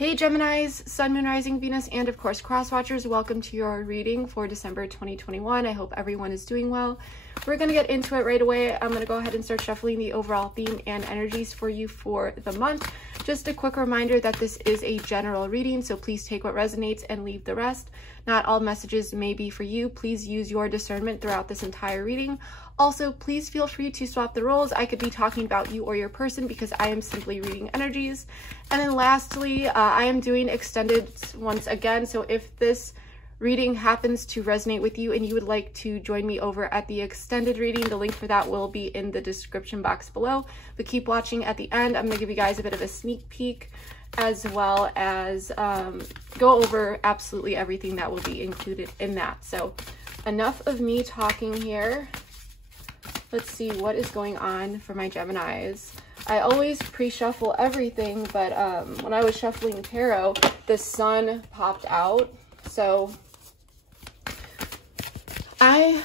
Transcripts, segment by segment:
Hey Geminis, Sun, Moon, Rising, Venus, and of course Cross Watchers, welcome to your reading for December 2021. I hope everyone is doing well. We're going to get into it right away. I'm going to go ahead and start shuffling the overall theme and energies for you for the month. Just a quick reminder that this is a general reading, so please take what resonates and leave the rest. Not all messages may be for you. Please use your discernment throughout this entire reading. Also, please feel free to swap the roles. I could be talking about you or your person because I am simply reading energies. And then lastly, I am doing extended once again. So if this reading happens to resonate with you and you would like to join me over at the extended reading, the link for that will be in the description box below. But keep watching at the end. I'm going to give you guys a bit of a sneak peek as well as go over absolutely everything that will be included in that. So enough of me talking here. Let's see what is going on for my Geminis. I always pre-shuffle everything, but when I was shuffling tarot, the sun popped out. So and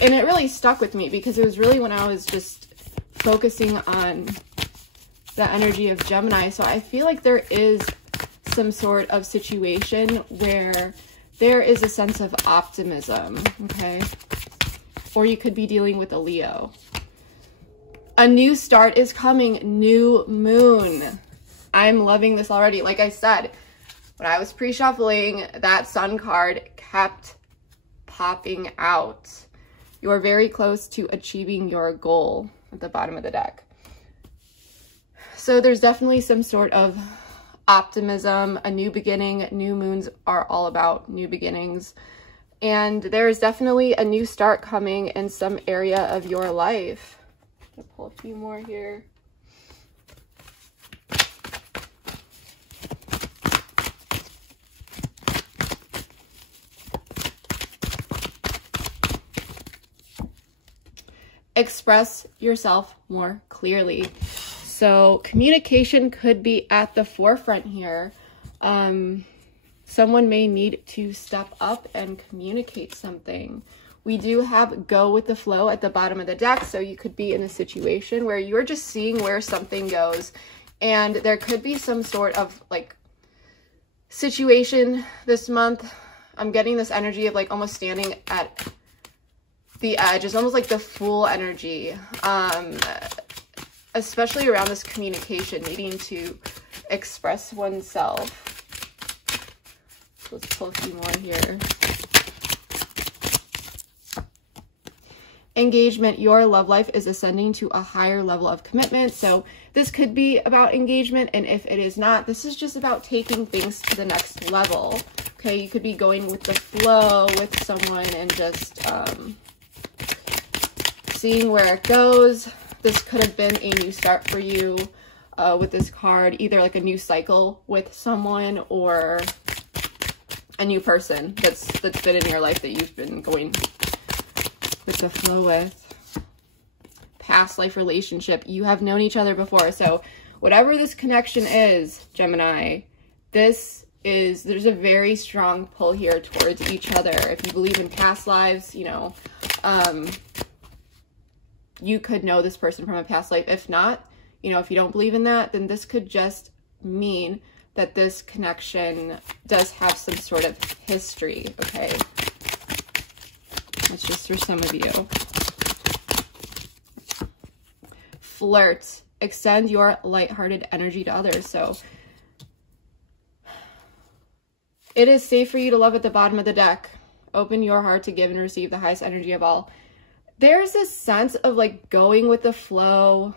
it really stuck with me because it was really when I was just focusing on the energy of Gemini. So I feel like there is some sort of situation where there is a sense of optimism, okay? Or you could be dealing with a Leo. A new start is coming, new moon. I'm loving this already. Like I said, when I was pre-shuffling, that sun card kept popping out. You are very close to achieving your goal at the bottom of the deck. So there's definitely some sort of optimism, a new beginning. New moons are all about new beginnings. And there is definitely a new start coming in some area of your life. I'll pull a few more here. Express yourself more clearly. So communication could be at the forefront here. Someone may need to step up and communicate something. We do have go with the flow at the bottom of the deck. So you could be in a situation where you're just seeing where something goes. And there could be some sort of like situation this month. I'm getting this energy of like almost standing at the edge. It's almost like the Fool energy. Especially around this communication, needing to express oneself. Let's pull a few more here. Engagement, your love life is ascending to a higher level of commitment. So this could be about engagement, and if it is not, this is just about taking things to the next level. Okay, you could be going with the flow with someone and just seeing where it goes. This could have been a new start for you with this card, either like a new cycle with someone or a new person that's been in your life that you've been going with the flow with. Past life relationship, you have known each other before. So whatever this connection is, Gemini, there's a very strong pull here towards each other. If you believe in past lives, you know, you could know this person from a past life. If not, you know, if you don't believe in that, then this could just mean that this connection does have some sort of history, okay? That's just for some of you. Flirt. Extend your lighthearted energy to others. So it is safe for you to love at the bottom of the deck. Open your heart to give and receive the highest energy of all. There's a sense of like going with the flow.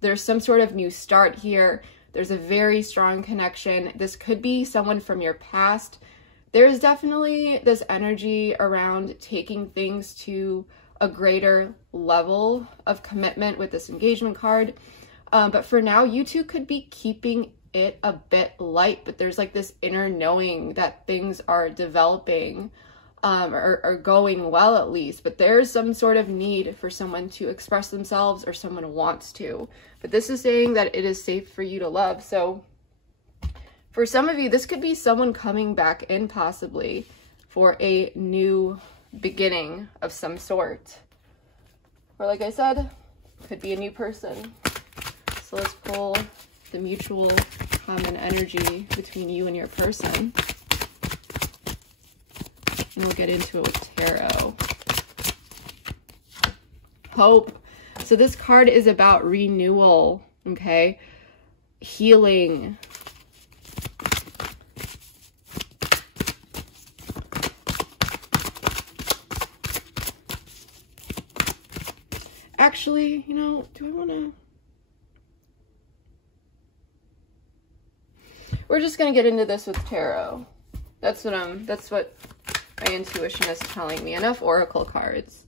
There's some sort of new start here. There's a very strong connection. This could be someone from your past. There's definitely this energy around taking things to a greater level of commitment with this engagement card. But for now, you two could be keeping it a bit light, but there's like this inner knowing that things are developing or going well at least, but there's some sort of need for someone to express themselves or someone wants to. But this is saying that it is safe for you to love. So for some of you, this could be someone coming back in possibly for a new beginning of some sort. Or like I said, could be a new person. So let's pull the mutual common energy between you and your person. And we'll get into it with tarot. Hope. So this card is about renewal, okay? Healing. Actually, you know, do I want to... We're just going to get into this with tarot. That's what my intuition is telling me. Enough oracle cards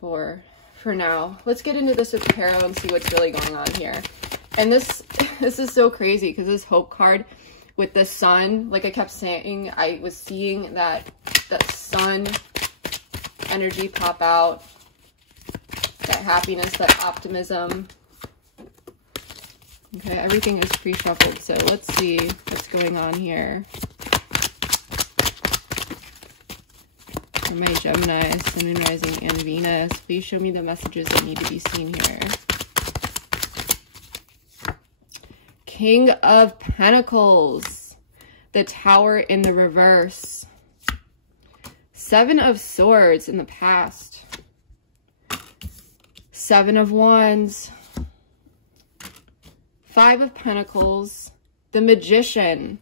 for now. Let's get into this with tarot and see what's really going on here. And this is so crazy because this hope card with the sun, like I kept saying, I was seeing that sun energy pop out, that happiness, that optimism. Okay, everything is pre-shuffled, so let's see what's going on here. For my Gemini, Sun, Moon, Rising, and Venus, please show me the messages that need to be seen here. King of Pentacles, the Tower in the reverse, Seven of Swords in the past, Seven of Wands, Five of Pentacles, the Magician.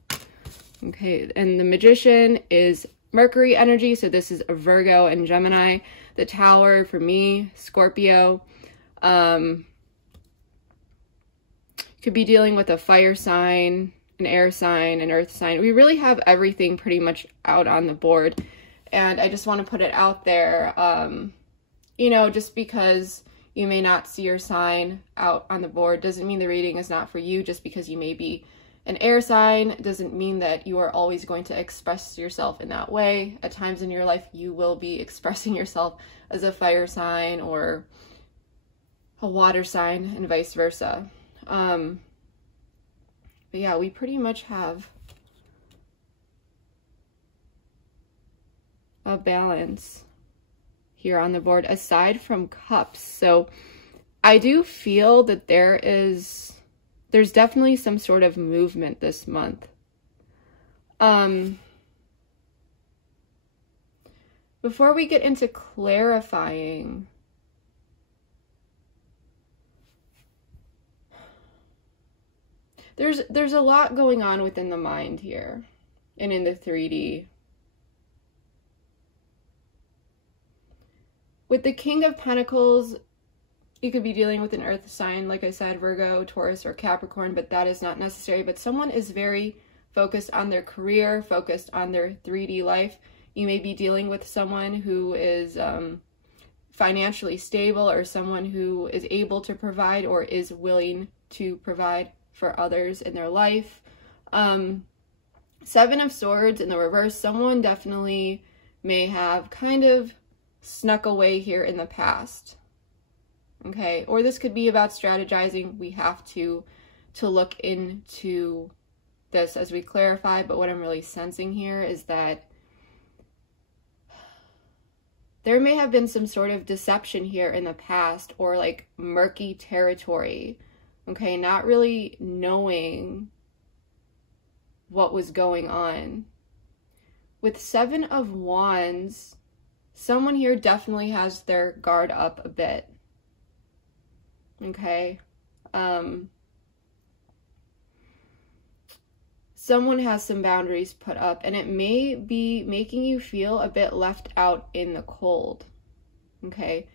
Okay, and the Magician is Mercury energy, so this is a Virgo and Gemini. The Tower for me, Scorpio. Could be dealing with a fire sign, an air sign, an earth sign. We really have everything pretty much out on the board, and I just want to put it out there. You know, just because you may not see your sign out on the board doesn't mean the reading is not for you. Just because you may be an air sign doesn't mean that you are always going to express yourself in that way. At times in your life, you will be expressing yourself as a fire sign or a water sign and vice versa. But yeah, we pretty much have a balance here on the board aside from cups. So I do feel that there's definitely some sort of movement this month. Before we get into clarifying, there's a lot going on within the mind here and in the 3D. With the King of Pentacles, you could be dealing with an earth sign, like I said, Virgo, Taurus, or Capricorn, but that is not necessary. But someone is very focused on their career, focused on their 3D life. You may be dealing with someone who is financially stable, or someone who is able to provide or is willing to provide for others in their life. Seven of Swords in the reverse, someone definitely may have kind of snuck away here in the past. Okay, or this could be about strategizing. We have to look into this as we clarify, but what I'm really sensing here is that there may have been some sort of deception here in the past, or like murky territory. Okay, not really knowing what was going on. With Seven of Wands, someone here definitely has their guard up a bit. Okay. Someone has some boundaries put up, and it may be making you feel a bit left out in the cold. Okay.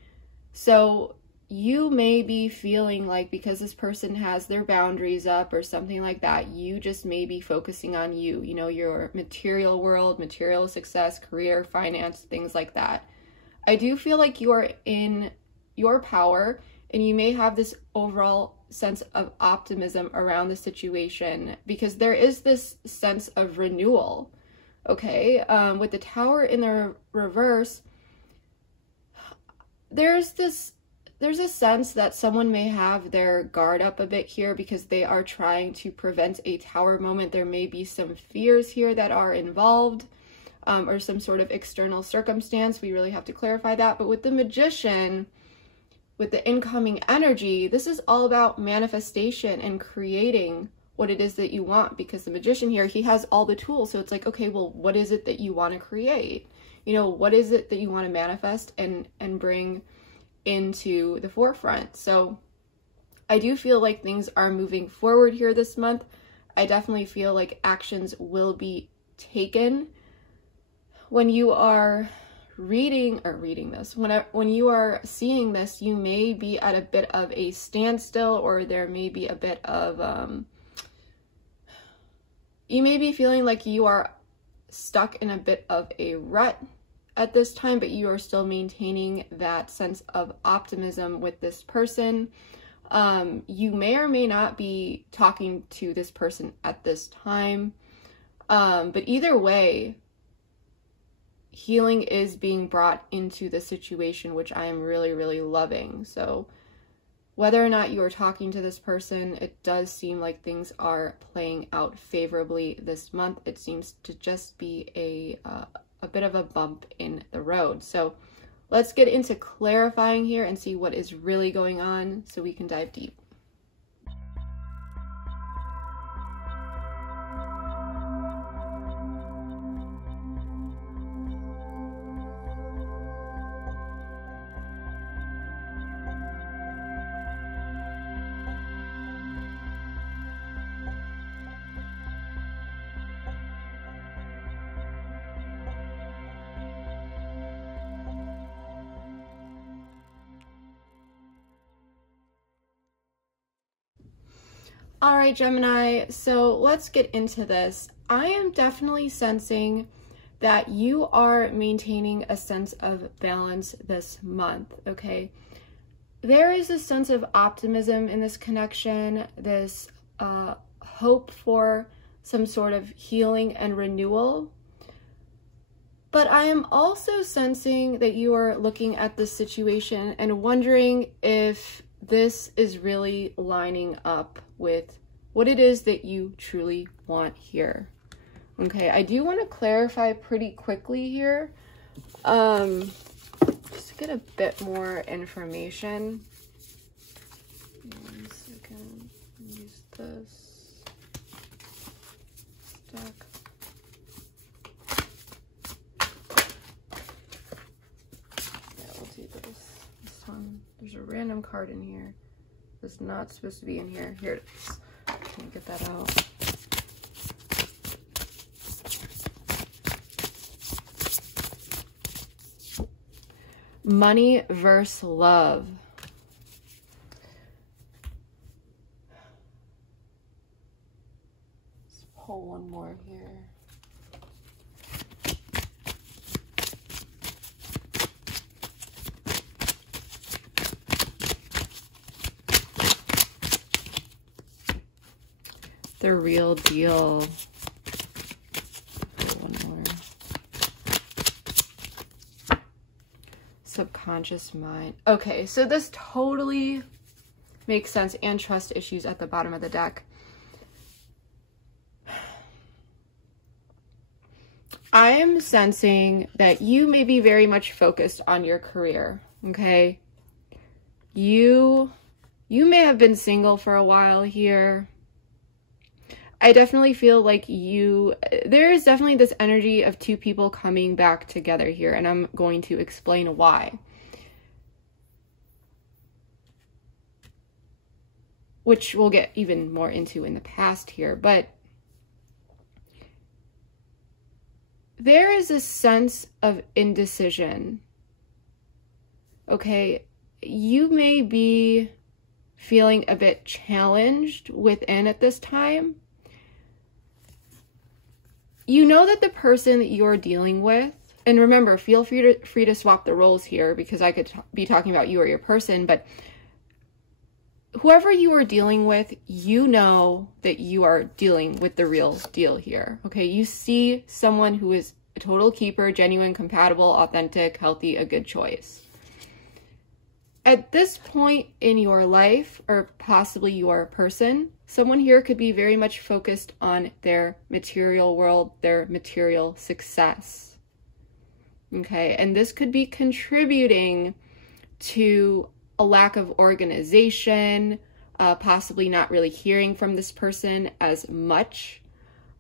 So you may be feeling like, because this person has their boundaries up or something like that, you just may be focusing on you, you know, your material world, material success, career, finance, things like that. I do feel like you are in your power, and you may have this overall sense of optimism around the situation, because there is this sense of renewal. Okay, with the Tower in the reverse, there's a sense that someone may have their guard up a bit here because they are trying to prevent a Tower moment. There may be some fears here that are involved, or some sort of external circumstance. We really have to clarify that. But with the Magician, with the incoming energy, this is all about manifestation and creating what it is that you want, because the Magician here, he has all the tools. So it's like, okay, well, what is it that you want to create? You know, what is it that you want to manifest and bring into the forefront? So I do feel like things are moving forward here this month. I definitely feel like actions will be taken. When you are reading this, when you are seeing this, you may be at a bit of a standstill, or there may be a bit of you may be feeling like you are stuck in a bit of a rut at this time, but you are still maintaining that sense of optimism with this person. You may or may not be talking to this person at this time, but either way, healing is being brought into the situation, which I am really, really loving. So whether or not you are talking to this person, it does seem like things are playing out favorably this month. It seems to just be a bit of a bump in the road. So let's get into clarifying here and see what is really going on so we can dive deep. All right, Gemini, so let's get into this. I am definitely sensing that you are maintaining a sense of balance this month, okay? There is a sense of optimism in this connection, this hope for some sort of healing and renewal. But I am also sensing that you are looking at this situation and wondering if this is really lining up with what it is that you truly want here. Okay, I do want to clarify pretty quickly here, just to get a bit more information. 1 second, use this stack. Yeah, we'll do this time. There's a random card in here that's not supposed to be in here. Here it is. Can you get that out? Money versus love. Let's pull one more here. The real deal. One more. Subconscious mind. Okay, so this totally makes sense, and trust issues at the bottom of the deck. I am sensing that you may be very much focused on your career, okay? You may have been single for a while here. I definitely feel like there is definitely this energy of two people coming back together here, and I'm going to explain why. Which we'll get even more into in the past here, but there is a sense of indecision. Okay, you may be feeling a bit challenged within at this time. You know that the person that you're dealing with, and remember, feel free to swap the roles here, because I could be talking about you or your person, but whoever you are dealing with, you know that you are dealing with the real deal here, okay? You see someone who is a total keeper, genuine, compatible, authentic, healthy, a good choice. At this point in your life, or possibly your person, someone here could be very much focused on their material world, their material success. Okay, and this could be contributing to a lack of organization, possibly not really hearing from this person as much.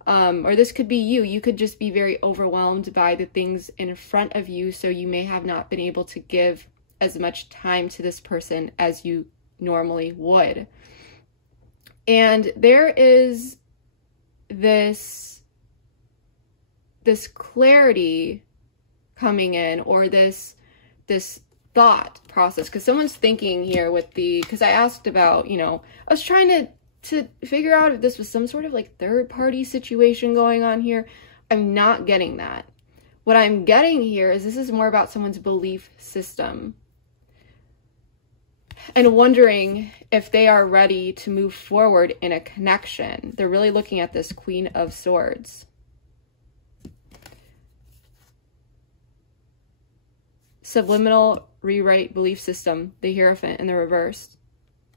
Or this could be you. You could just be very overwhelmed by the things in front of you, so you may have not been able to give as much time to this person as you normally would. And there is this clarity coming in, or this thought process, because someone's thinking here with the, because I asked about, you know, I was trying to figure out if this was some sort of like third party situation going on here. I'm not getting that. What I'm getting here is this is more about someone's belief system and wondering if they are ready to move forward in a connection. They're really looking at this Queen of Swords. Subliminal, rewrite belief system, the Hierophant in the reverse.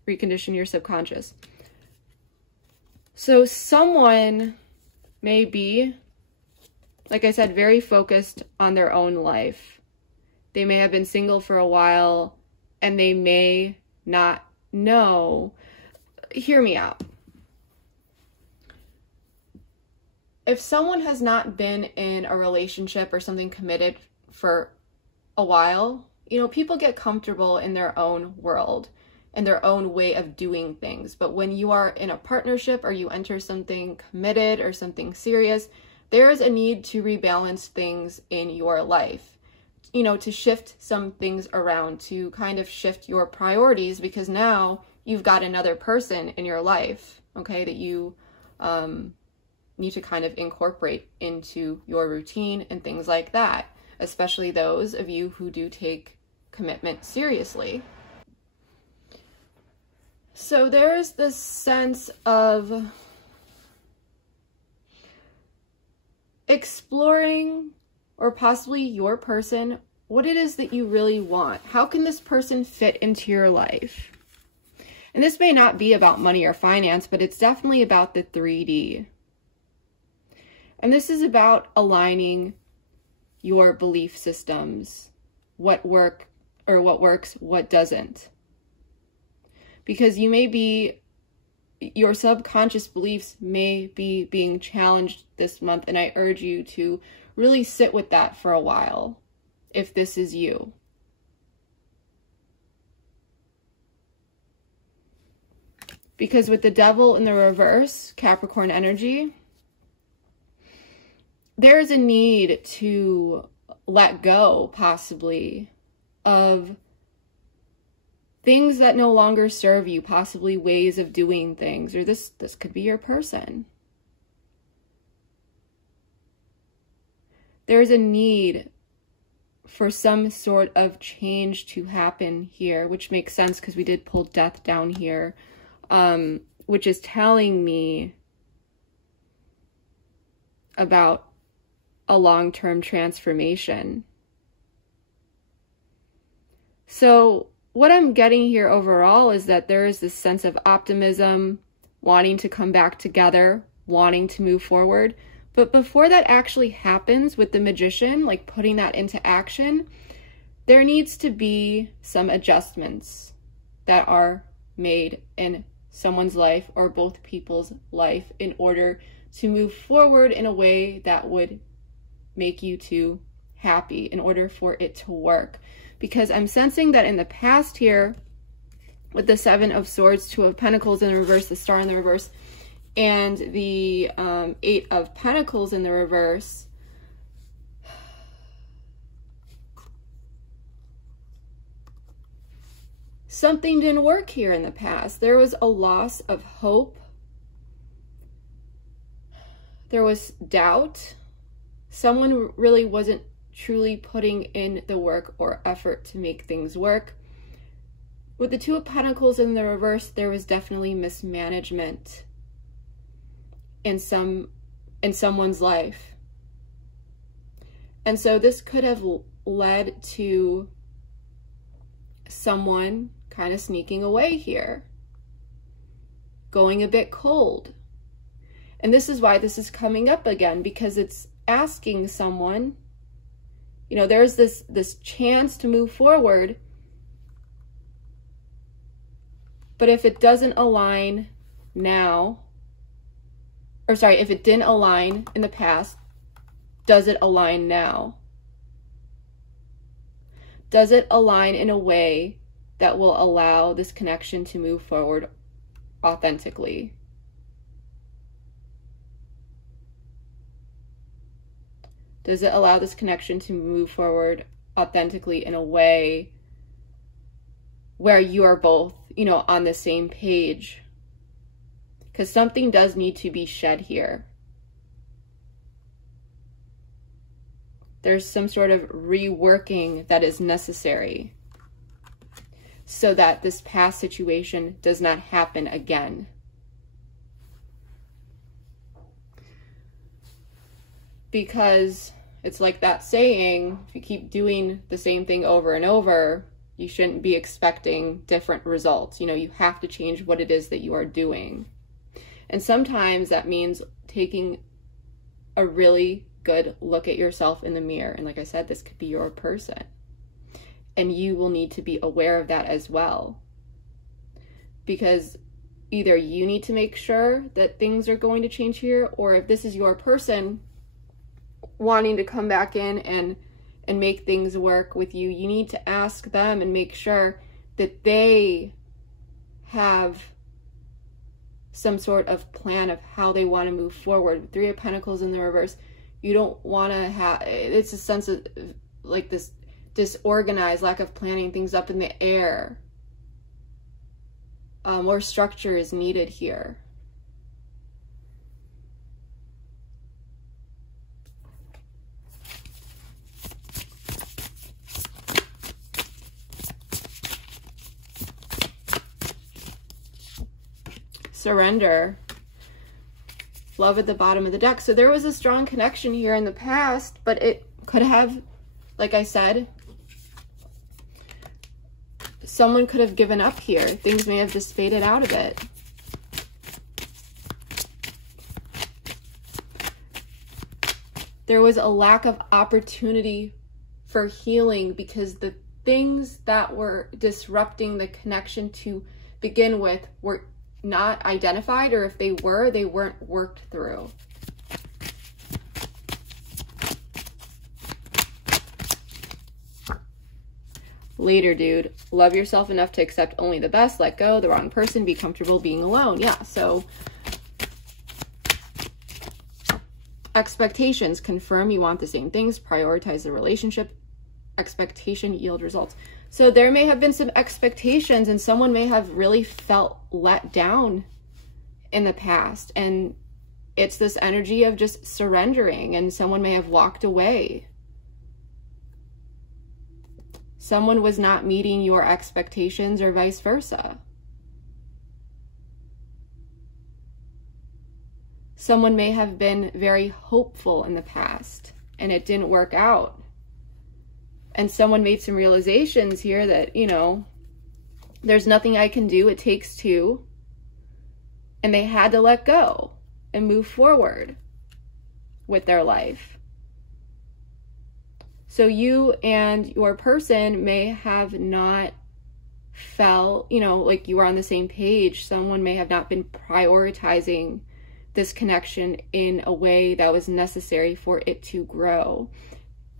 Recondition your subconscious. So someone may be, like I said, very focused on their own life. They may have been single for a while and they may not know. Hear me out. If someone has not been in a relationship or something committed for a while, you know, people get comfortable in their own world and their own way of doing things. But when you are in a partnership or you enter something committed or something serious, there is a need to rebalance things in your life, you know, to shift some things around, to kind of shift your priorities, because now you've got another person in your life, okay, that you need to kind of incorporate into your routine and things like that, especially those of you who do take commitment seriously. So there's this sense of exploring, or possibly your person, what it is that you really want. How can this person fit into your life? And this may not be about money or finance, but it's definitely about the 3D. And this is about aligning your belief systems, what works, what doesn't. Because you may be, your subconscious beliefs may be being challenged this month, and I urge you to really sit with that for a while, if this is you. Because with the Devil in the reverse, Capricorn energy, there is a need to let go, possibly, of things that no longer serve you, possibly ways of doing things, or this could be your person. There's a need for some sort of change to happen here, which makes sense because we did pull Death down here, which is telling me about a long-term transformation. So what I'm getting here overall is that there is this sense of optimism, wanting to come back together, wanting to move forward. But before that actually happens with the Magician, like putting that into action, there needs to be some adjustments that are made in someone's life or both people's life in order to move forward in a way that would make you two happy, in order for it to work. Because I'm sensing that in the past here, with the Seven of Swords, Two of Pentacles in the reverse, the Star in the reverse, and the Eight of Pentacles in the reverse, something didn't work here in the past. There was a loss of hope. There was doubt. Someone really wasn't truly putting in the work or effort to make things work. With the Two of Pentacles in the reverse, there was definitely mismanagement in someone's life. And so this could have led to someone kind of sneaking away here, going a bit cold. And this is why this is coming up again, because it's asking someone, you know, there's this chance to move forward, But if it doesn't align now, or sorry, if it didn't align in the past, does it align now? Does it align in a way that will allow this connection to move forward authentically? Does it allow this connection to move forward authentically in a way where you are both, you know, on the same page? Because something does need to be shed here. There's some sort of reworking that is necessary so that this past situation does not happen again. Because it's like that saying, if you keep doing the same thing over and over, you shouldn't be expecting different results. You know, you have to change what it is that you are doing. And sometimes that means taking a really good look at yourself in the mirror. And like I said, this could be your person. And you will need to be aware of that as well. Because either you need to make sure that things are going to change here, or if this is your person wanting to come back in and make things work with you, you need to ask them and make sure that they have some sort of plan of how they want to move forward. Three of Pentacles in the reverse. You don't want to have, it's a sense of like this disorganized, lack of planning, things up in the air. More structure is needed here. Surrender. Love at the bottom of the deck. So there was a strong connection here in the past, but it could have, like I said, someone could have given up here. Things may have just faded out of it. There was a lack of opportunity for healing because the things that were disrupting the connection to begin with were not identified, or if they were, they weren't worked through. Later, dude. Love yourself enough to accept only the best, let go the wrong person, be comfortable being alone. Yeah, so expectations, confirm you want the same things, prioritize the relationship, expectation, yield results. So there may have been some expectations and someone may have really felt let down in the past. And it's this energy of just surrendering, and someone may have walked away. Someone was not meeting your expectations or vice versa. Someone may have been very hopeful in the past and it didn't work out. And someone made some realizations here that, you know, there's nothing I can do. It takes two. And they had to let go and move forward with their life. So you and your person may have not felt, you know, like you were on the same page. Someone may have not been prioritizing this connection in a way that was necessary for it to grow.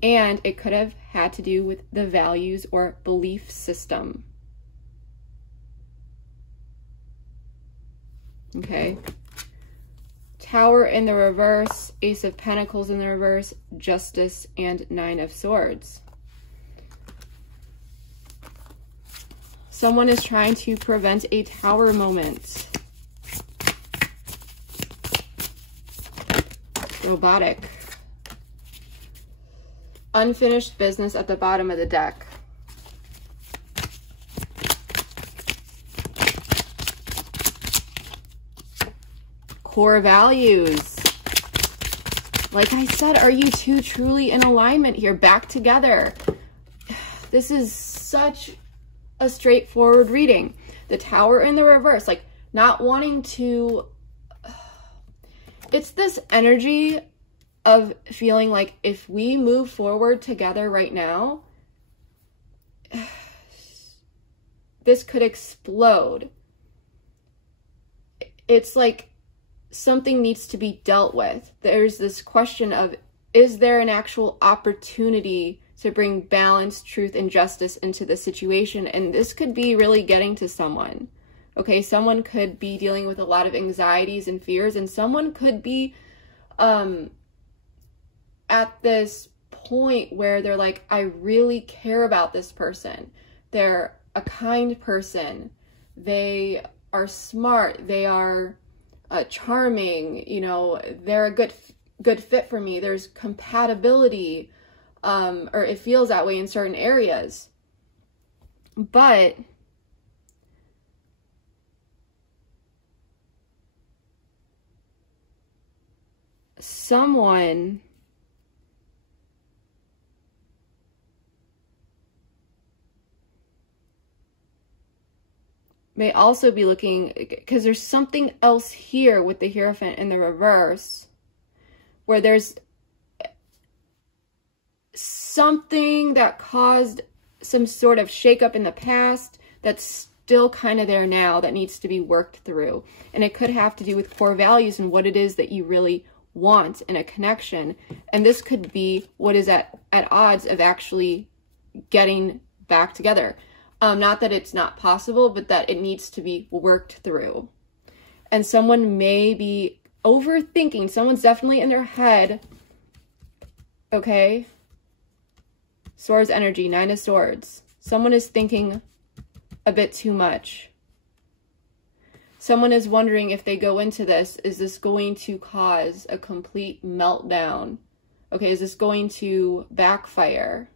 And it could have had to do with the values or belief system. Okay. Tower in the reverse, Ace of Pentacles in the reverse, Justice, and Nine of Swords. Someone is trying to prevent a tower moment. Robotic. Unfinished business at the bottom of the deck. Core values. Like I said, are you two truly in alignment here? Back together. This is such a straightforward reading. The Tower in the reverse, like not wanting to... It's this energy of feeling like if we move forward together right now, this could explode. it's like something needs to be dealt with. There's this question of, is there an actual opportunity to bring balance, truth, and justice into the situation? And this could be really getting to someone. Okay, someone could be dealing with a lot of anxieties and fears, and someone could be at this point where they're like, I really care about this person. They're a kind person. They are smart. They are charming. You know, they're a good fit for me. There's compatibility, or it feels that way in certain areas. But someone may also be looking, because there's something else here with the Hierophant in the reverse, where there's something that caused some sort of shakeup in the past that's still kind of there now that needs to be worked through. And it could have to do with core values and what it is that you really want in a connection. And this could be what is at odds of actually getting back together. Not that it's not possible, but that it needs to be worked through. And someone may be overthinking. Someone's definitely in their head. Okay. Swords energy, 9 of Swords. Someone is thinking a bit too much. Someone is wondering, if they go into this, is this going to cause a complete meltdown? Okay, is this going to backfire?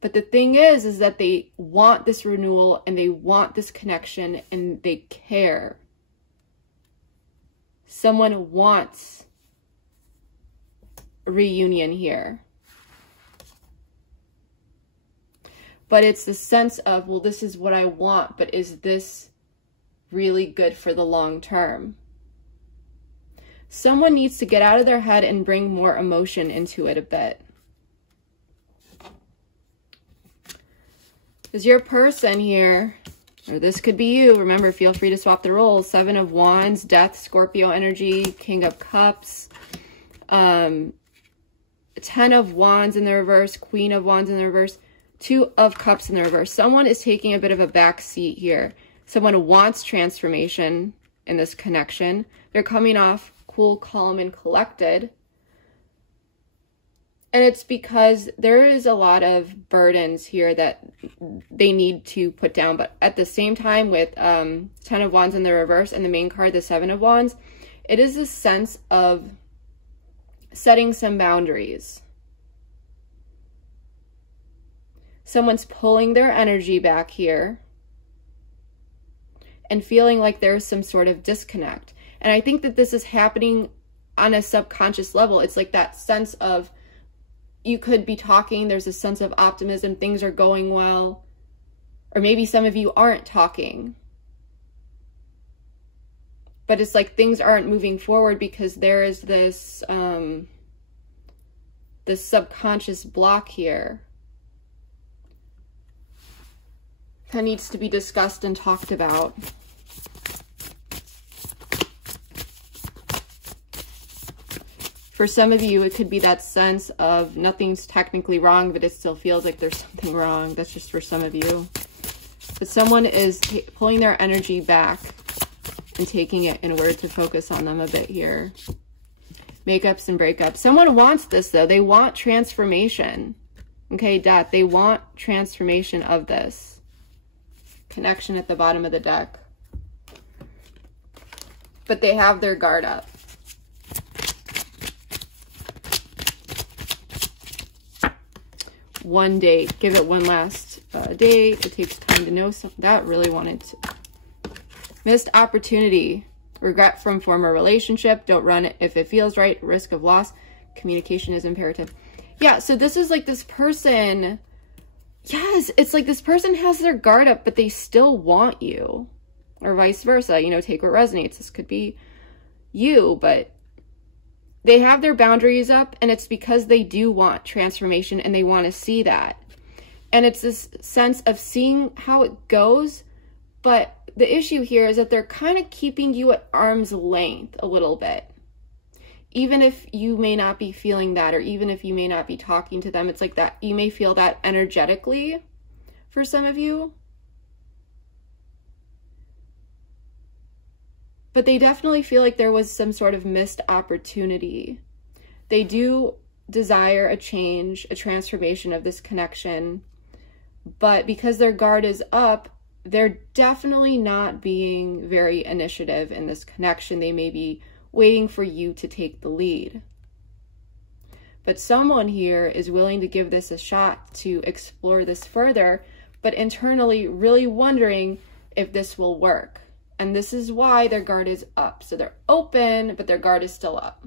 But the thing is that they want this renewal and they want this connection and they care. Someone wants a reunion here. But it's the sense of, well, this is what I want, but is this really good for the long term? Someone needs to get out of their head and bring more emotion into it a bit. Because your person here, or this could be you, remember, feel free to swap the roles. 7 of Wands, Death, Scorpio energy, King of Cups, 10 of Wands in the reverse, Queen of Wands in the reverse, 2 of Cups in the reverse. Someone is taking a bit of a back seat here. Someone wants transformation in this connection. They're coming off cool, calm, and collected. And it's because there is a lot of burdens here that they need to put down. But at the same time, with 10 of Wands in the reverse and the main card, the 7 of Wands, it is a sense of setting some boundaries. Someone's pulling their energy back here and feeling like there's some sort of disconnect. And I think that this is happening on a subconscious level. It's like that sense of, you could be talking, there's a sense of optimism, things are going well. Or maybe some of you aren't talking. But it's like things aren't moving forward because there is this, this subconscious block here that needs to be discussed and talked about. For some of you, it could be that sense of nothing's technically wrong, but it still feels like there's something wrong. That's just for some of you. But someone is pulling their energy back and taking it in order to focus on them a bit here. Makeups and breakups. Someone wants this, though. They want transformation. Okay, Death. They want transformation of this. Connection at the bottom of the deck. But they have their guard up. One date. Give it one last date. It takes time to know something. That really wanted to. Missed opportunity. Regret from former relationship. Don't run it if it feels right. Risk of loss. Communication is imperative. Yeah, so this is like this person. Yes, it's like this person has their guard up, but they still want you. Or vice versa. You know, take what resonates. This could be you, but they have their boundaries up, and it's because they do want transformation and they want to see that. And it's this sense of seeing how it goes, But the issue here is that they're kind of keeping you at arm's length a little bit. Even if you may not be feeling that, or even if you may not be talking to them, it's like that you may feel that energetically for some of you. But they definitely feel like there was some sort of missed opportunity. They do desire a change, a transformation of this connection, but because their guard is up, they're definitely not being very initiative in this connection. They may be waiting for you to take the lead. But someone here is willing to give this a shot, to explore this further, but internally really wondering if this will work. And this is why their guard is up. So they're open, but their guard is still up.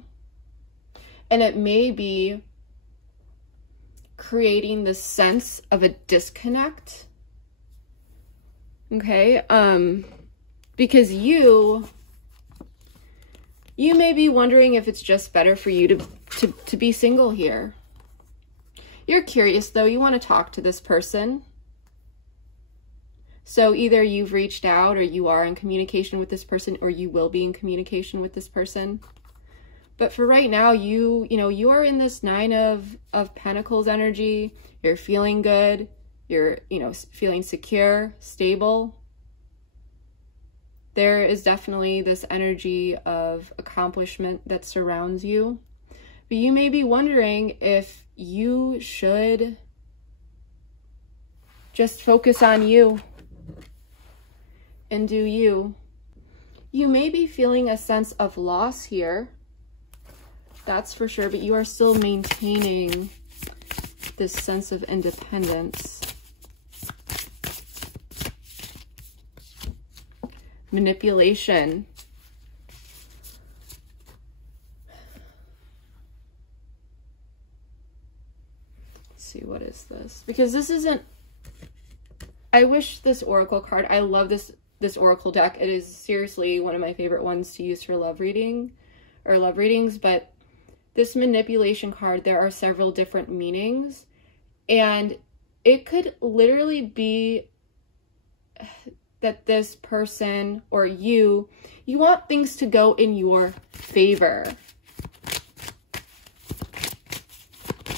And it may be creating this sense of a disconnect. Okay? Because you may be wondering if it's just better for you to be single here. You're curious though, you want to talk to this person. So either you've reached out, or you are in communication with this person, or you will be in communication with this person. But for right now, you are in this Nine of Pentacles energy. You're feeling good. You're, feeling secure, stable. There is definitely this energy of accomplishment that surrounds you. But you may be wondering if you should just focus on you and do you. You may be feeling a sense of loss here. That's for sure, but you are still maintaining this sense of independence. Manipulation. Let's see, what is this? Because this isn't... I wish this oracle card... I love this oracle deck. It is seriously one of my favorite ones to use for love readings, but this manipulation card, there are several different meanings, and it could literally be that this person or you want things to go in your favor.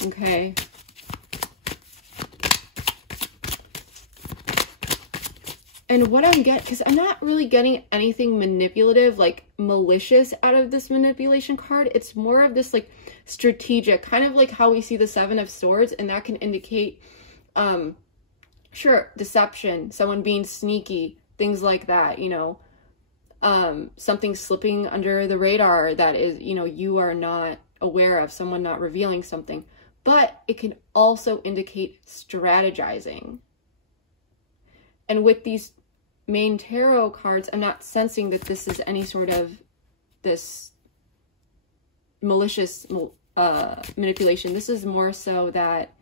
Okay. And what I'm getting, because I'm not really getting anything manipulative, like malicious out of this manipulation card. It's more of this like strategic, kind of like how we see the Seven of Swords, and that can indicate, sure, deception, someone being sneaky, things like that, something slipping under the radar that is, you are not aware of, someone not revealing something. But it can also indicate strategizing. And with these main tarot cards, I'm not sensing that this is any sort of this malicious manipulation. This is more so that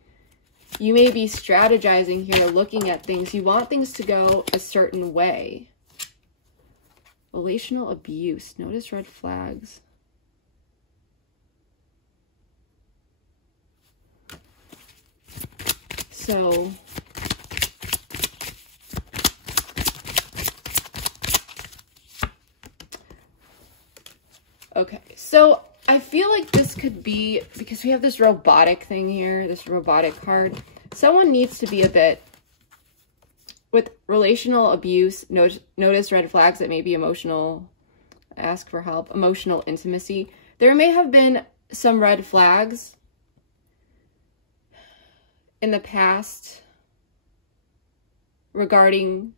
you may be strategizing here, looking at things. You want things to go a certain way. Relational abuse. Notice red flags. So... okay, so I feel like this could be, because we have this robotic thing here, this robotic card, someone needs to be a bit, with relational abuse, notice red flags that may be emotional, ask for help, emotional intimacy. There may have been some red flags in the past regarding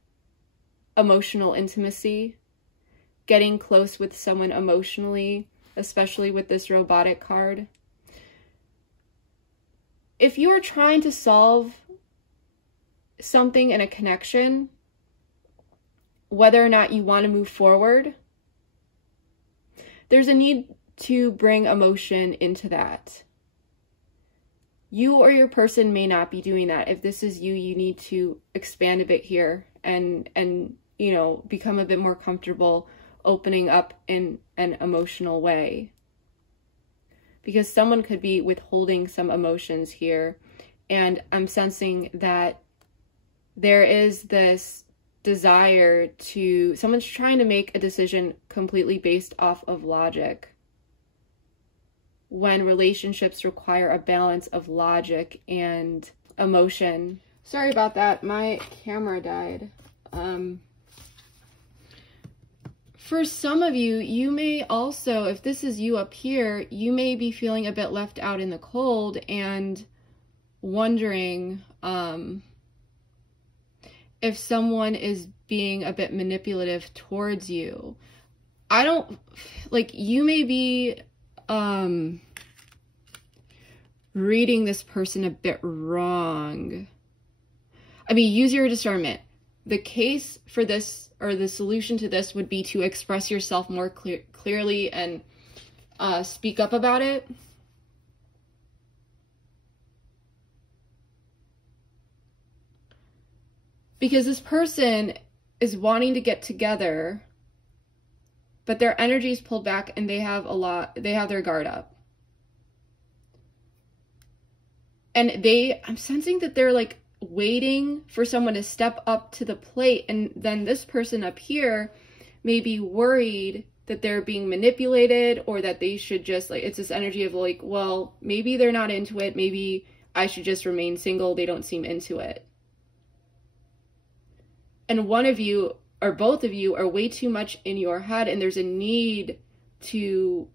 emotional intimacy, getting close with someone emotionally, especially with this robotic card. If you are trying to solve something in a connection, whether or not you want to move forward, there's a need to bring emotion into that. You or your person may not be doing that. If this is you, you need to expand a bit here and become a bit more comfortable opening up in an emotional way, because someone could be withholding some emotions here, and I'm sensing that there is this desire to, someone's trying to make a decision completely based off of logic, when relationships require a balance of logic and emotion. Sorry about that, my camera died. For some of you, you may also, if this is you up here, you may be feeling a bit left out in the cold and wondering if someone is being a bit manipulative towards you. I don't, like, you may be reading this person a bit wrong. I mean, use your discernment. The case for this, or the solution to this, would be to express yourself more clearly and speak up about it. Because this person is wanting to get together, but their energy is pulled back and they have their guard up. And I'm sensing that they're like waiting for someone to step up to the plate, and then this person up here may be worried that they're being manipulated, or that they should just, like, it's this energy of like, well, maybe they're not into it, maybe I should just remain single, they don't seem into it. And one of you or both of you are way too much in your head, and there's a need to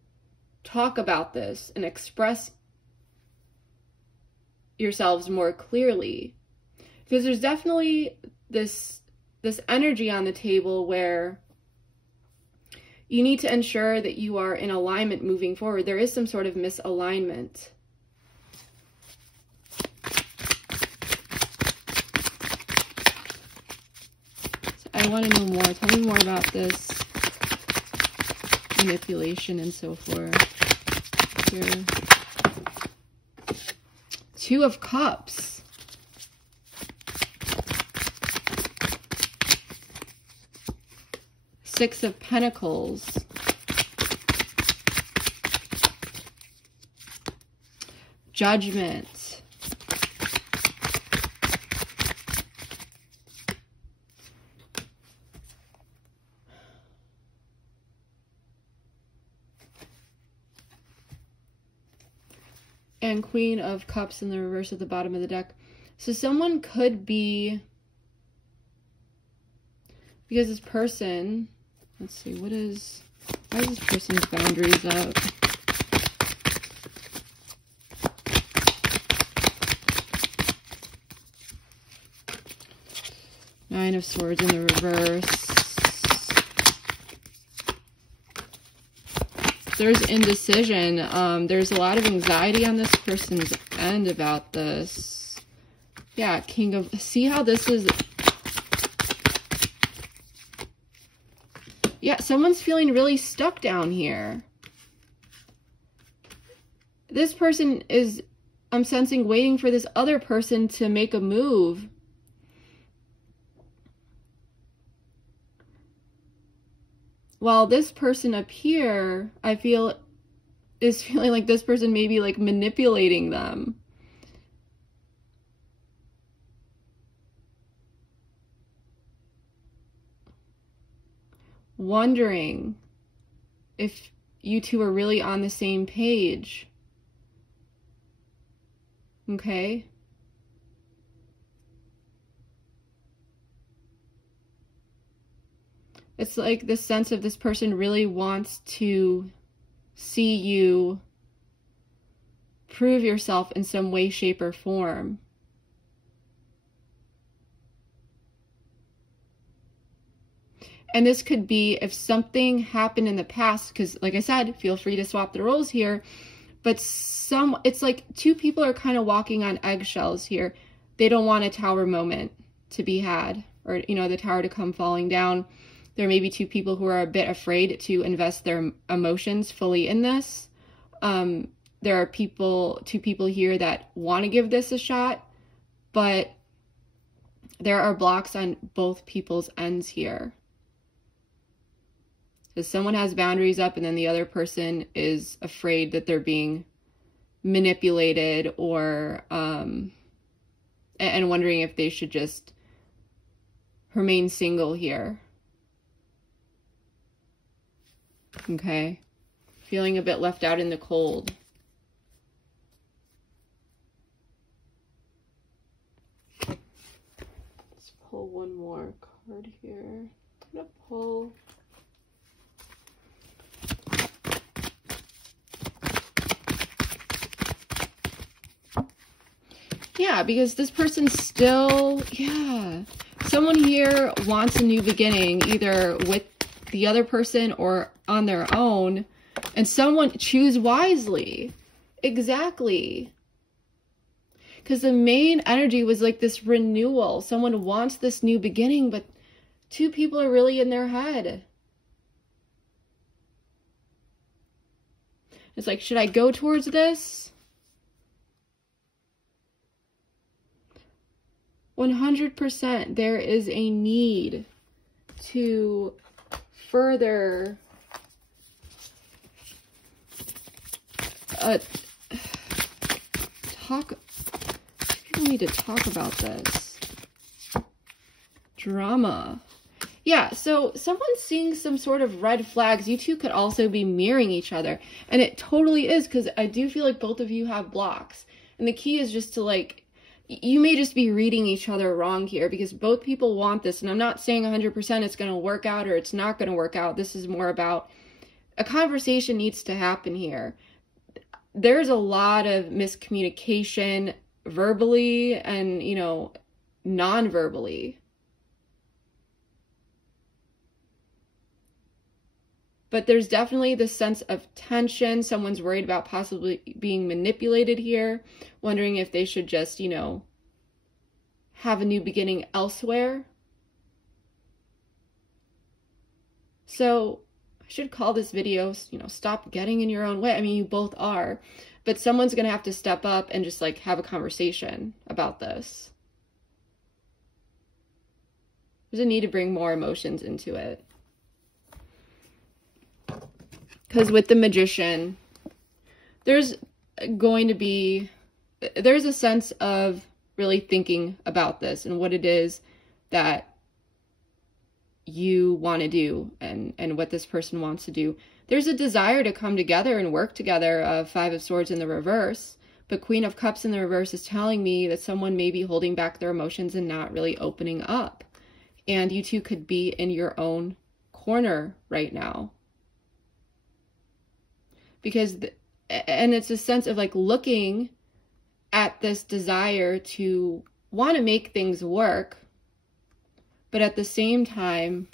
talk about this and express yourselves more clearly. Because there's definitely this energy on the table where you need to ensure that you are in alignment moving forward. There is some sort of misalignment. So I want to know more. Tell me more about this manipulation and so forth. Here. Two of Cups. Six of Pentacles. Judgment. And Queen of Cups in the reverse at the bottom of the deck. So someone could be, because this person, let's see, why is this person's boundaries up? Nine of Swords in the reverse. There's indecision. There's a lot of anxiety on this person's end about this. Yeah, King of... See how this is... Yeah, someone's feeling really stuck down here. This person is, I'm sensing, waiting for this other person to make a move. While this person up here, I feel, is feeling like this person may be like manipulating them. Wondering if you two are really on the same page. Okay? It's like this sense of this person really wants to see you prove yourself in some way, shape, or form. And this could be if something happened in the past, because like I said, feel free to swap the roles here, but it's like two people are kind of walking on eggshells here. They don't want a tower moment to be had, or, you know, the tower to come falling down. There may be two people who are a bit afraid to invest their emotions fully in this. There are two people here that want to give this a shot, but there are blocks on both people's ends here. Because someone has boundaries up and then the other person is afraid that they're being manipulated, or and wondering if they should just remain single here. Okay. Feeling a bit left out in the cold. Let's pull one more card here. I'm gonna pull yeah, because this person's still, yeah. Someone here wants a new beginning, either with the other person or on their own. And someone, choose wisely. Exactly. Because the main energy was like this renewal. Someone wants this new beginning, but two people are really in their head. It's like, should I go towards this? 100% there is a need to further people need to talk about this. Drama. Yeah, so someone's seeing some sort of red flags. You two could also be mirroring each other. And it totally is, because I do feel like both of you have blocks. And the key is just to like, you may just be reading each other wrong here, because both people want this. And I'm not saying 100% it's going to work out or it's not going to work out. This is more about a conversation needs to happen here. There's a lot of miscommunication verbally and, you know, non-verbally. But there's definitely this sense of tension. Someone's worried about possibly being manipulated here, wondering if they should just, you know, have a new beginning elsewhere. So I should call this video, you know, stop getting in your own way. I mean, you both are, but someone's going to have to step up and just like have a conversation about this. There's a need to bring more emotions into it. Because with the Magician, there's a sense of really thinking about this and what it is that you want to do and what this person wants to do. There's a desire to come together and work together. Five of Swords in the reverse, but Queen of Cups in the reverse is telling me that someone may be holding back their emotions and not really opening up. And you two could be in your own corner right now. Because, and it's a sense of like looking at this desire to want to make things work, but at the same time,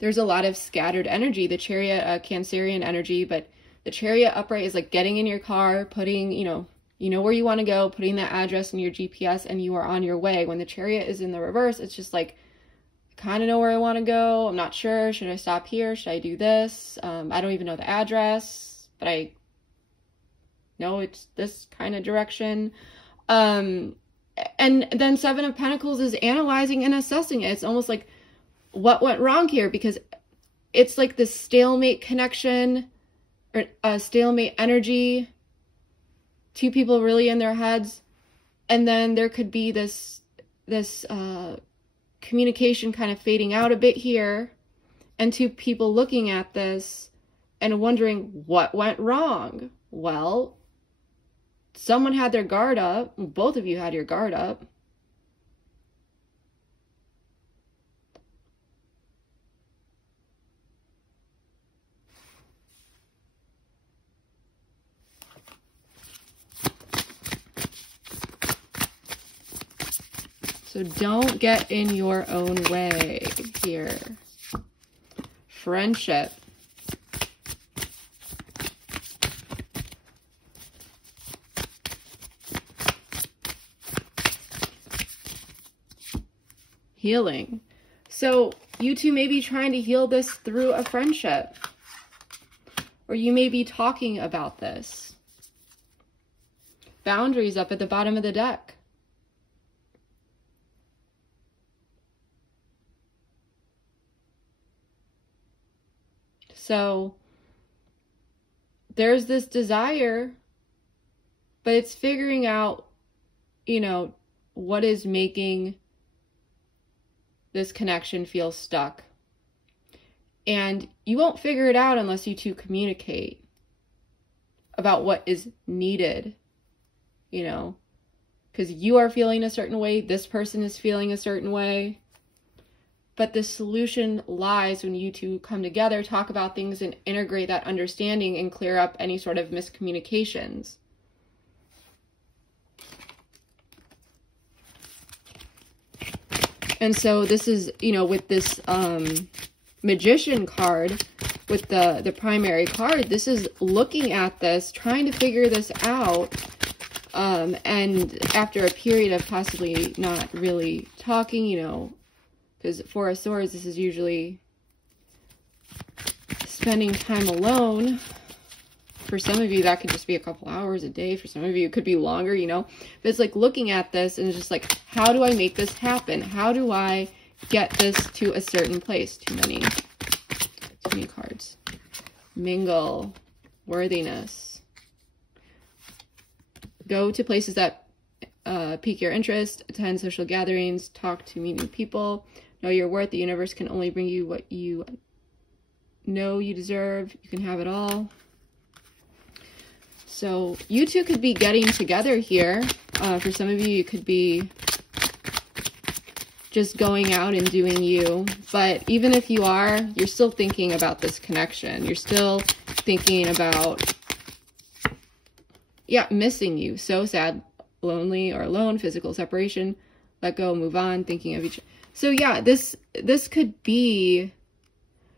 there's a lot of scattered energy. The Chariot, Cancerian energy, but the Chariot upright is like getting in your car, putting, you know where you want to go, putting that address in your GPS, and you are on your way. When the Chariot is in the reverse, it's just like, kind of know where I want to go. I'm not sure. Should I stop here? Should I do this? I don't even know the address, but I know it's this kind of direction. And then Seven of Pentacles is analyzing and assessing it. It's almost like, what went wrong here? Because it's like this stalemate connection or stalemate energy. Two people really in their heads. And then there could be this communication kind of fading out a bit here, and two people looking at this and wondering what went wrong. Well, someone had their guard up. Both of you had your guard up. So don't get in your own way here. Friendship. Healing. So you two may be trying to heal this through a friendship. Or you may be talking about this. Boundaries up at the bottom of the deck. So there's this desire, but it's figuring out, you know, what is making this connection feels stuck. And you won't figure it out unless you two communicate about what is needed, you know, because you are feeling a certain way, this person is feeling a certain way. But the solution lies when you two come together, talk about things, and integrate that understanding and clear up any sort of miscommunications. And so this is, you know, with this Magician card, with the primary card, this is looking at this, trying to figure this out. And after a period of possibly not really talking, you know, because Four of Swords, this is usually spending time alone. For some of you, that could just be a couple hours a day. For some of you, it could be longer, you know. But it's like looking at this and it's just like, how do I make this happen? How do I get this to a certain place? Too many cards. Mingle. Worthiness. Go to places that pique your interest. Attend social gatherings. Talk to meet new people. Know your worth. The universe can only bring you what you know you deserve. You can have it all. So you two could be getting together here. For some of you, you could be just going out and doing you. But even if you are, you're still thinking about this connection. You're still thinking about, yeah, missing you. So sad, lonely or alone, physical separation, let go, move on, thinking of each other. So yeah, this could be,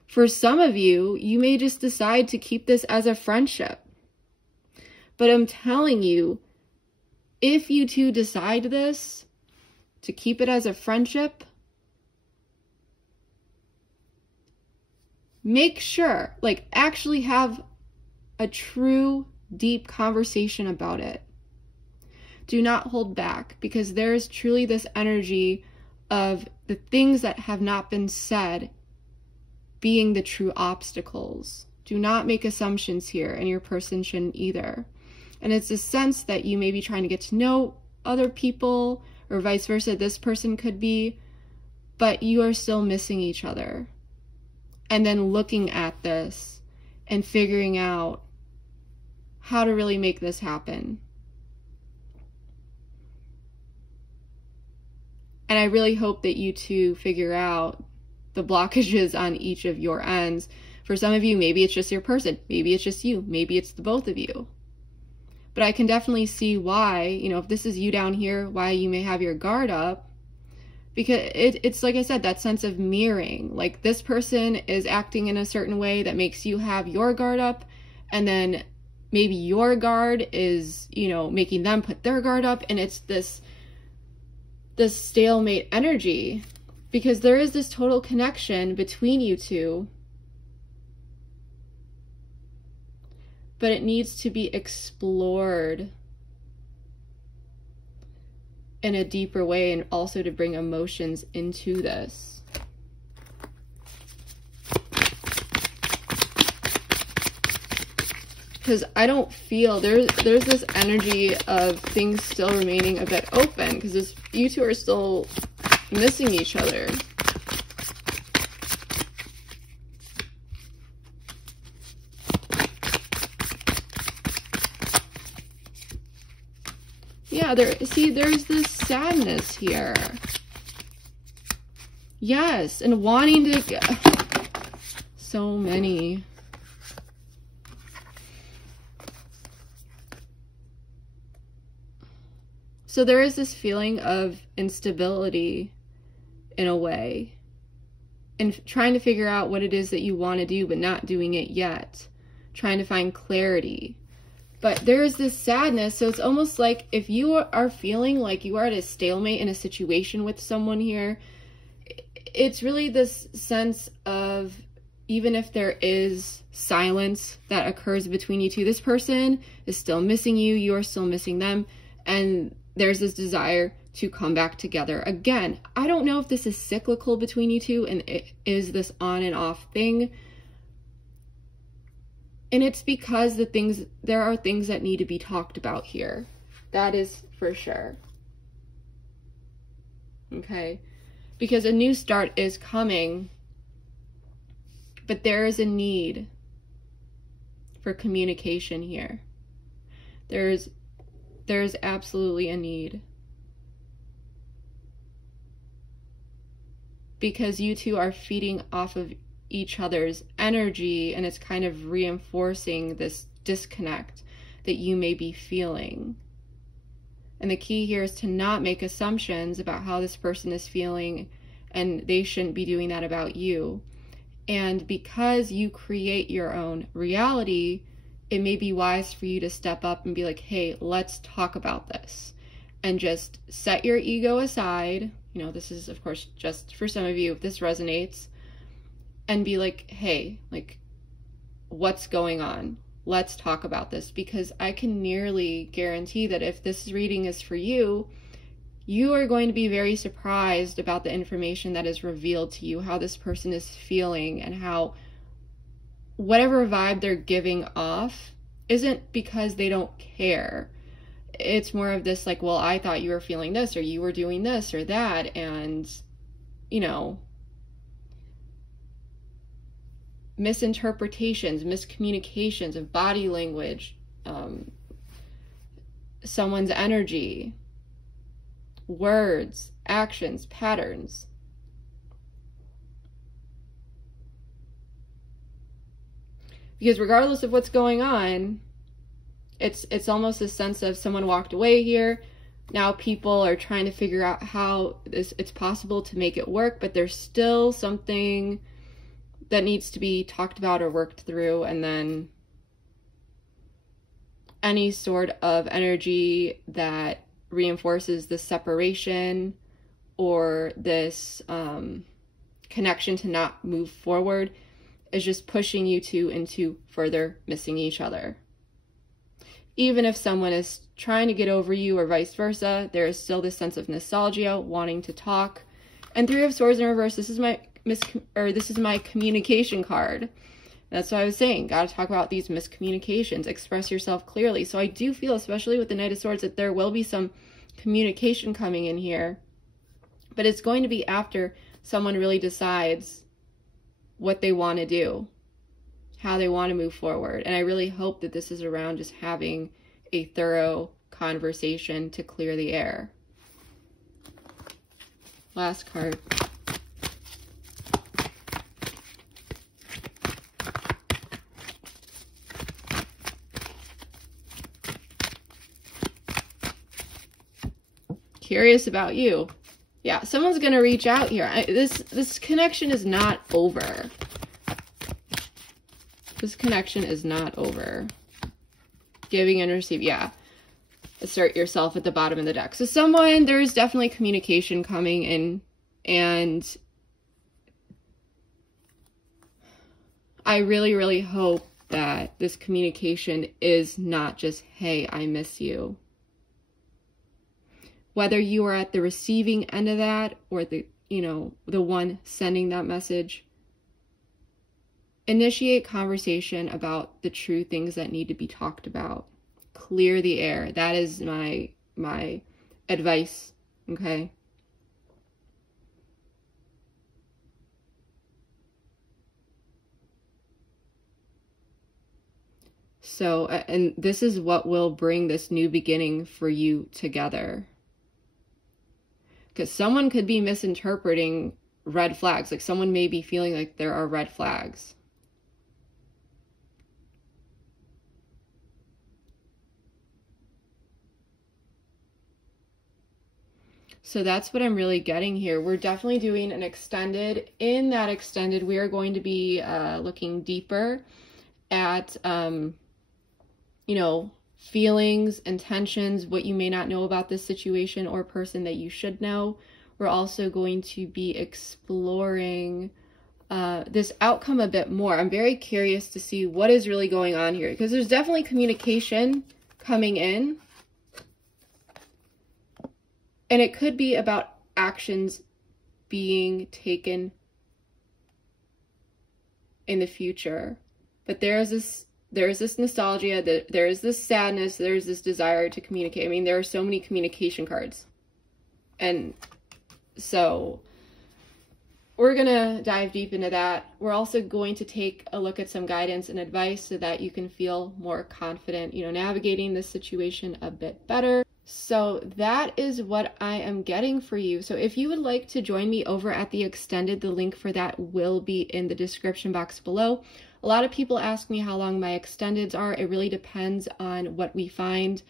for some of you, you may just decide to keep this as a friendship. But I'm telling you, if you two decide this, to keep it as a friendship, make sure, like, actually have a true, deep conversation about it. Do not hold back, because there is truly this energy of the things that have not been said being the true obstacles. Do not make assumptions here, and your person shouldn't either. And it's a sense that you may be trying to get to know other people, or vice versa, this person could be, but you are still missing each other. And then looking at this and figuring out how to really make this happen. And I really hope that you two figure out the blockages on each of your ends. For some of you, maybe it's just your person. Maybe it's just you. Maybe it's the both of you. But I can definitely see why, you know, if this is you down here, why you may have your guard up. Because it's like I said, that sense of mirroring. Like, this person is acting in a certain way that makes you have your guard up. And then maybe your guard is, you know, making them put their guard up. And it's this stalemate energy. Because there is this total connection between you two. But it needs to be explored in a deeper way, and also to bring emotions into this. Because I don't feel, there's this energy of things still remaining a bit open, because you two are still missing each other. Yeah, there's this sadness here. Yes, and wanting to get so many. So there is this feeling of instability in a way, and trying to figure out what it is that you want to do, but not doing it yet. Trying to find clarity. But there is this sadness, so it's almost like if you are feeling like you are at a stalemate in a situation with someone here, it's really this sense of, even if there is silence that occurs between you two, this person is still missing you, you are still missing them, and there's this desire to come back together. Again, I don't know if this is cyclical between you two, and it is this on and off thing. And it's because there are things that need to be talked about here. That is for sure. Okay. because a new start is coming, but there is a need for communication here. There's absolutely a need. Because you two are feeding off of each other's energy, and it's kind of reinforcing this disconnect that you may be feeling. And the key here is to not make assumptions about how this person is feeling, and they shouldn't be doing that about you. And because you create your own reality, it may be wise for you to step up and be like, hey, let's talk about this. And just set your ego aside. You know, this is, of course, just for some of you, if this resonates. And be like, hey, like, what's going on? Let's talk about this. Because I can nearly guarantee that if this reading is for you, you are going to be very surprised about the information that is revealed to you, how this person is feeling, and how whatever vibe they're giving off isn't because they don't care. It's more of this like, well, I thought you were feeling this, or you were doing this or that, and, you know, misinterpretations, miscommunications of body language, someone's energy, words, actions, patterns. Because regardless of what's going on, it's almost a sense of someone walked away here. Now people are trying to figure out how it's possible to make it work, but there's still something that needs to be talked about or worked through. And then any sort of energy that reinforces this separation or this connection to not move forward is just pushing you two into further missing each other. Even if someone is trying to get over you or vice versa, there is still this sense of nostalgia, wanting to talk. And Three of Swords in reverse, this is my communication card. That's what I was saying. Got to talk about these miscommunications. Express yourself clearly. So I do feel, especially with the Knight of Swords, that there will be some communication coming in here. But it's going to be after someone really decides what they want to do, how they want to move forward. And I really hope that this is around just having a thorough conversation to clear the air. Last card. Curious about you. Yeah, someone's going to reach out here. This connection is not over. This connection is not over. Giving and receiving. Yeah. Assert yourself at the bottom of the deck. So someone, there's definitely communication coming in. And I really, really hope that this communication is not just, hey, I miss you. Whether you are at the receiving end of that or the one sending that message, initiate conversation about the true things that need to be talked about. Clear the air. That is my advice, okay? So, and this is what will bring this new beginning for you together. Because someone could be misinterpreting red flags. Like someone may be feeling like there are red flags. So that's what I'm really getting here. We're definitely doing an extended. In that extended, we are going to be looking deeper at, feelings, intentions, what you may not know about this situation or person that you should know. We're also going to be exploring this outcome a bit more. I'm very curious to see what is really going on here, because there's definitely communication coming in. And it could be about actions being taken in the future. But there is this nostalgia, there is this sadness, there's this desire to communicate. I mean, there are so many communication cards. And so we're gonna dive deep into that. We're also going to take a look at some guidance and advice so that you can feel more confident, you know, navigating this situation a bit better. So that is what I am getting for you. So if you would like to join me over at the extended, the link for that will be in the description box below. A lot of people ask me how long my extendeds are. It really depends on what we find.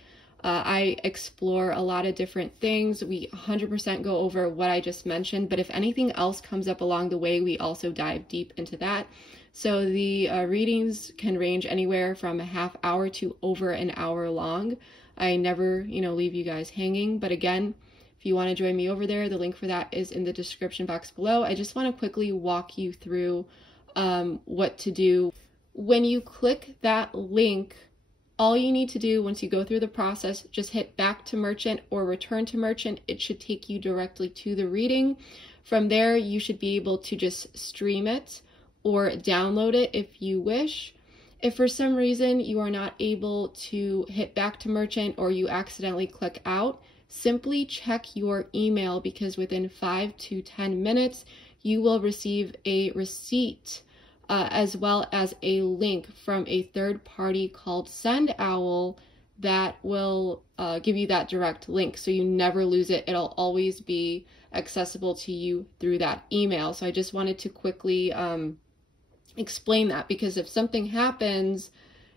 I explore a lot of different things. We 100% go over what I just mentioned, but if anything else comes up along the way, we also dive deep into that. So the readings can range anywhere from a half hour to over an hour long. I never, you know, leave you guys hanging. But again, if you want to join me over there, the link for that is in the description box below. I just want to quickly walk you through what to do. When you click that link, all you need to do once you go through the process, just hit back to merchant or return to merchant. It should take you directly to the reading. From there, you should be able to just stream it or download it if you wish. If for some reason you are not able to hit back to merchant or you accidentally click out, simply check your email, because within 5 to 10 minutes, you will receive a receipt as well as a link from a third party called SendOwl that will give you that direct link, so you never lose it. It'll always be accessible to you through that email. So I just wanted to quickly explain that, because if something happens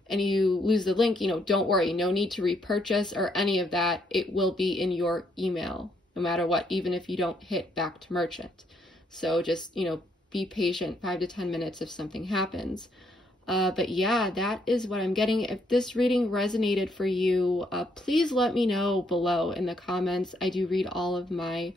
and you lose the link, you know, don't worry, no need to repurchase or any of that. It will be in your email no matter what, even if you don't hit back to merchant. So just, you know, be patient, 5 to 10 minutes if something happens. But yeah, that is what I'm getting. If this reading resonated for you, please let me know below in the comments. I do read all of my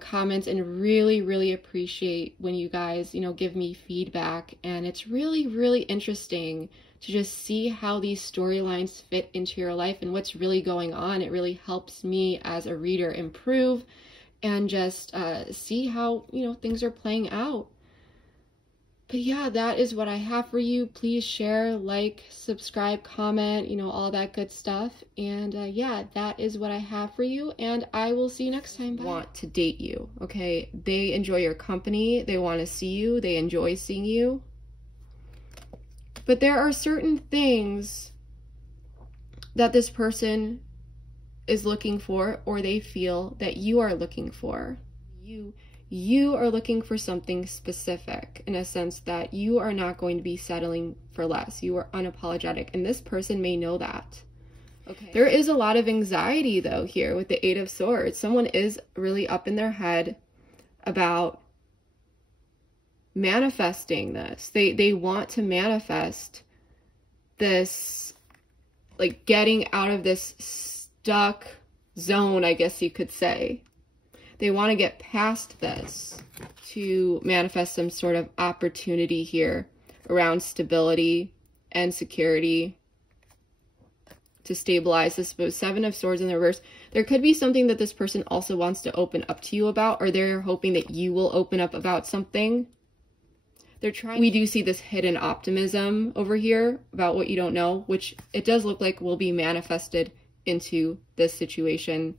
comments and really appreciate when you guys, you know, give me feedback. And it's really interesting to just see how these storylines fit into your life and what's really going on. It really helps me as a reader improve and just see how, you know, things are playing out. But yeah, that is what I have for you. Please share, like, subscribe, comment, you know, all that good stuff. And yeah, that is what I have for you. And I will see you next time. Bye. Want to date you, okay? They enjoy your company. They want to see you. They enjoy seeing you. But there are certain things that this person is looking for, or they feel that you are looking for. You are looking for something specific, in a sense that you are not going to be settling for less. You are unapologetic, and this person may know that. Okay. There is a lot of anxiety though here with the 8 of Swords. Someone is really up in their head about manifesting this. They want to manifest this, like getting out of this stuck zone, I guess you could say. They want to get past this to manifest some sort of opportunity here around stability and security, to stabilize this. 7 of Swords in the reverse. There could be something that this person also wants to open up to you about, or they're hoping that you will open up about something. They're trying. We do see this hidden optimism over here about what you don't know, which it does look like will be manifested into this situation.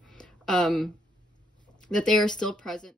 That they are still present.